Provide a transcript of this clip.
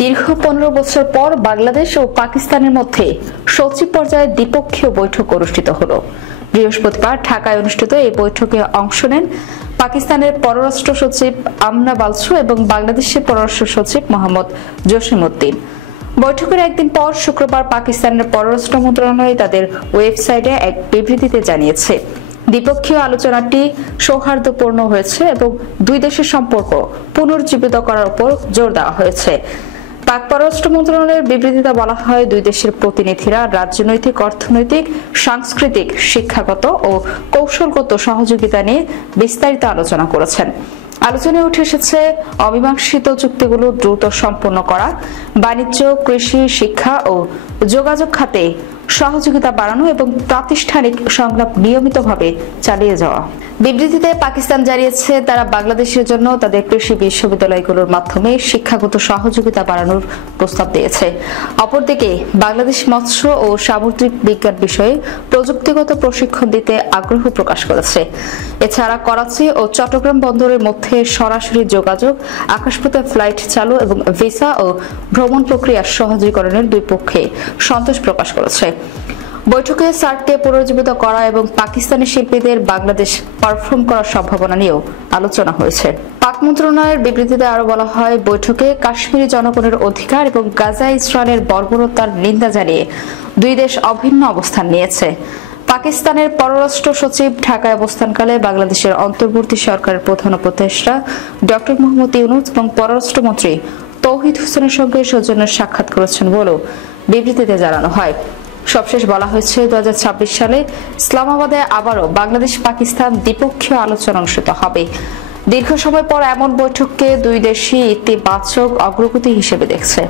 দীর্ঘ 15 বছর পর বাংলাদেশ ও পাকিস্তানের মধ্যে সচিব পর্যায়ে দ্বিপক্ষীয় বৈঠক অনুষ্ঠিত হলো। বৃহস্পতিবার ঢাকায় অনুষ্ঠিত এই বৈঠকে অংশ নেন পাকিস্তানের পররাষ্ট্র সচিব আমনা বালসু এবং বাংলাদেশের পররাষ্ট্র সচিব মোহাম্মদ জসিমউদ্দিন। বৈঠকের একদিন পর শুক্রবার পাকিস্তানের পররাষ্ট্র মন্ত্রণালয় তাদের ওয়েবসাইটে এক বিবৃতিতে জানিয়েছে, দ্বিপক্ষীয় আলোচনাটি সৌহার্দ্যপূর্ণ হয়েছে এবং দুই দেশের সম্পর্ক পুনর্জীবিত করার উপর জোর দেওয়া হয়েছে। পাক পররাষ্ট্র মন্ত্রণালয়ের বিবৃতিতে বলা হয়, দুই দেশের প্রতিনিধিরা রাজনৈতিক, অর্থনৈতিক, সাংস্কৃতিক, শিক্ষাগত ও কৌশলগত সহযোগিতা নিয়ে বিস্তারিত আলোচনা করেছেন। আলোচনায় উঠে এসেছে অমীমাংসিত চুক্তিগুলো দ্রুত সম্পন্ন করা, বাণিজ্য, কৃষি, শিক্ষা ও যোগাযোগ খাতে সহযোগিতা বাড়ানো এবং প্রাতিষ্ঠানিক সংলাপ নিয়মিতভাবে চালিয়ে যাওয়া। বিবৃতিতে পাকিস্তান জানিয়েছে, তারা বাংলাদেশের জন্য তাদের কৃষি বিশ্ববিদ্যালয়গুলোর মাধ্যমে শিক্ষাগত সহযোগিতা বাড়ানোর প্রস্তাব দিয়েছে। অপরদিকে বাংলাদেশ মৎস্য ও সামুদ্রিক বিজ্ঞান বিষয়ে প্রযুক্তিগত প্রশিক্ষণ দিতে আগ্রহ প্রকাশ করেছে। এছাড়া করাচি ও চট্টগ্রাম বন্দরের মধ্যে সরাসরি যোগাযোগ, আকাশপথে ফ্লাইট চালু এবং ভিসা ও ভ্রমণ প্রক্রিয়া সহজীকরণের দুই পক্ষে সন্তোষ প্রকাশ করেছে। বৈঠকে সার্ককে পুনর্জীবিত করা এবং পাকিস্তানি শিল্পীদের বাংলাদেশ পারফর্ম করার সম্ভাবনা নিয়েও আলোচনা হয়েছে। পাক মন্ত্রণালয়ের বিবৃতিতে আরো বলা হয়, বৈঠকে কাশ্মীরি জনগণের অধিকার এবং গাজা ইসরায়েলের বর্বরতার নিন্দা জানিয়ে দুই দেশ অভিন্ন অবস্থান নিয়েছে। পাকিস্তানের পররাষ্ট্র সচিব ঢাকায় অবস্থানকালে বাংলাদেশের অন্তর্বর্তী সরকারের প্রধান উপদেষ্টা ডক্টর মোহাম্মদ ইউনূস এবং পররাষ্ট্রমন্ত্রী তৌহিদ হোসেনের সঙ্গে সৌজন্য সাক্ষাৎ করেছেন বলেও বিবৃতিতে জানানো হয়। সবশেষ বলা হয়েছে, 2026 সালে ইসলামাবাদে আবারও বাংলাদেশ পাকিস্তান দ্বিপক্ষীয় আলোচনা অনুষ্ঠিত হবে। দীর্ঘ সময় পর এমন বৈঠককে দুই দেশই ইতিবাচক অগ্রগতি হিসেবে দেখছে।